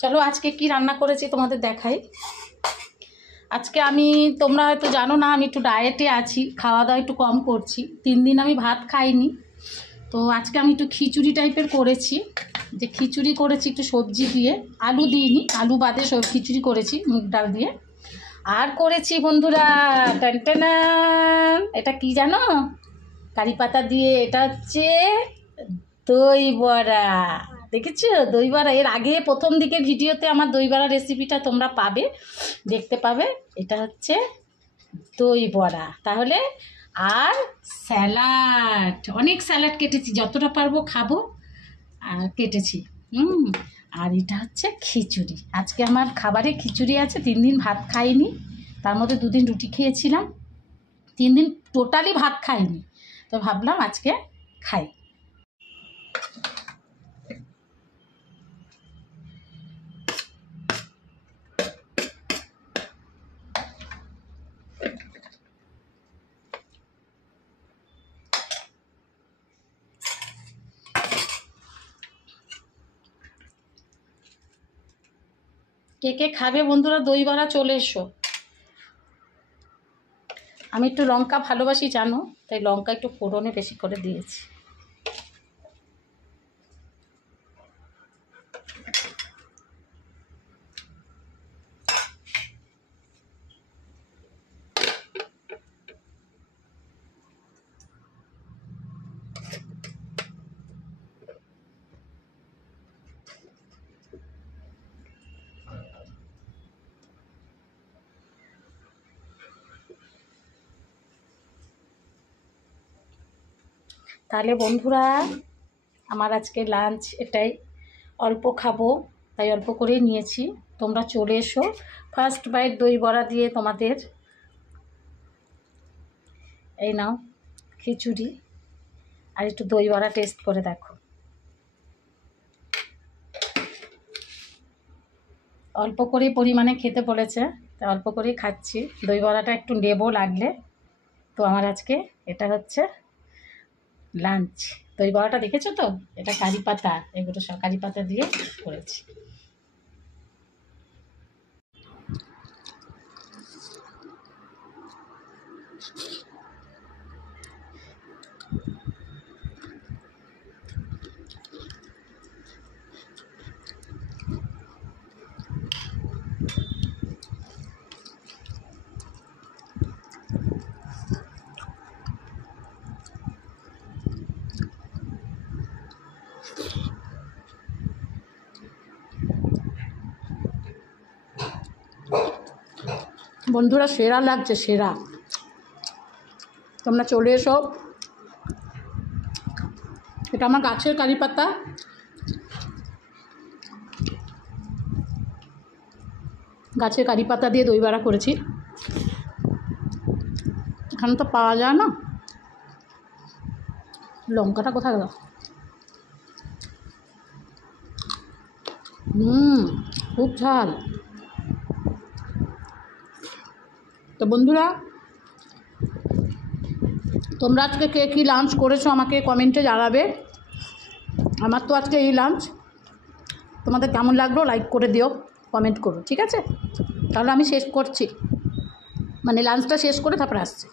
চলো আজকে কি রান্না করেছি তোমাদের দেখাই। আজকে আমি, তোমরা হয়তো জানো না, আমি একটু ডায়েটে আছি, খাওয়া দাওয়া একটু কম করছি। 3 দিন আমি ভাত খাইনি, তো আজকে আমি একটু খিচুড়ি টাইপের করেছি। যে খিচুড়ি করেছি একটু সবজি দিয়ে, আলু দিইনি, আলু বাদে সব খিচুড়ি করেছি মুগ ডাল দিয়ে। আর করেছি বন্ধুরা এটা কি জানো, কারি পাতা দিয়ে, এটা হচ্ছে দই বড়া। দেখেছো দই বড়া? এর আগে প্রথম দিকে ভিডিওতে আমার দই বড়া রেসিপিটা তোমরা পাবে, দেখতে পাবে। এটা হচ্ছে দই বড়া। তাহলে আর স্যালাড, অনেক স্যালাড কেটেছি, যতটা পারবো খাবো আর কেটেছি। আর এটা হচ্ছে খিচুড়ি। আজকে আমার খাবারে খিচুড়ি আছে। 3 দিন ভাত খাইনি, তার মধ্যে 2 দিন রুটি খেয়েছিলাম। 3 দিন টোটালি ভাত খাইনি, তো ভাবলাম আজকে খাই। কে কে খাবে বন্ধুরা দই বড়া? চলে এসো। আমি একটু লঙ্কা ভালোবাসি জানো, তাই লঙ্কা একটু ফোড়নে বেশি করে দিয়েছি। তাহলে বন্ধুরা আমার আজকে লাঞ্চ এটাই, অল্প খাবো তাই অল্প করেই নিয়েছি। তোমরা চলে এসো। ফার্স্ট বাইট দই বড়া দিয়ে তোমাদের, এই নাও খিচুড়ি, আর একটু দই বড়া টেস্ট করে দেখো। অল্প করেই পরিমাণে খেতে বলেছে, তাই অল্প করেই খাচ্ছি। দই বড়াটা একটু নেবো লাগলে। তো আমার আজকে এটা হচ্ছে লাঞ্চ। দই বড়াটা দেখেছো তো, এটা কারি পাতা, এগুলো সব কারি পাতা দিয়ে করেছি। বন্ধুরা সেরা লাগছে, সেরা। তোমরা চলে এসো। এটা আমার গাছের কারি পাতা, গাছের কারি পাতা দিয়ে দই বড়া করেছি। এখানে তো পাওয়া যায় না। লঙ্কাটা কোথায় গেল? খুব ঝাল। তো বন্ধুরা তোমরা আজকে কে কী লাঞ্চ করেছো আমাকে কমেন্টে জানাবে। আমার তো আজকে এই লাঞ্চ। তোমাদের কেমন লাগলো লাইক করে দিও, কমেন্ট করো, ঠিক আছে? তাহলে আমি শেষ করছি, মানে লাঞ্চটা শেষ করে তারপরে আসছি।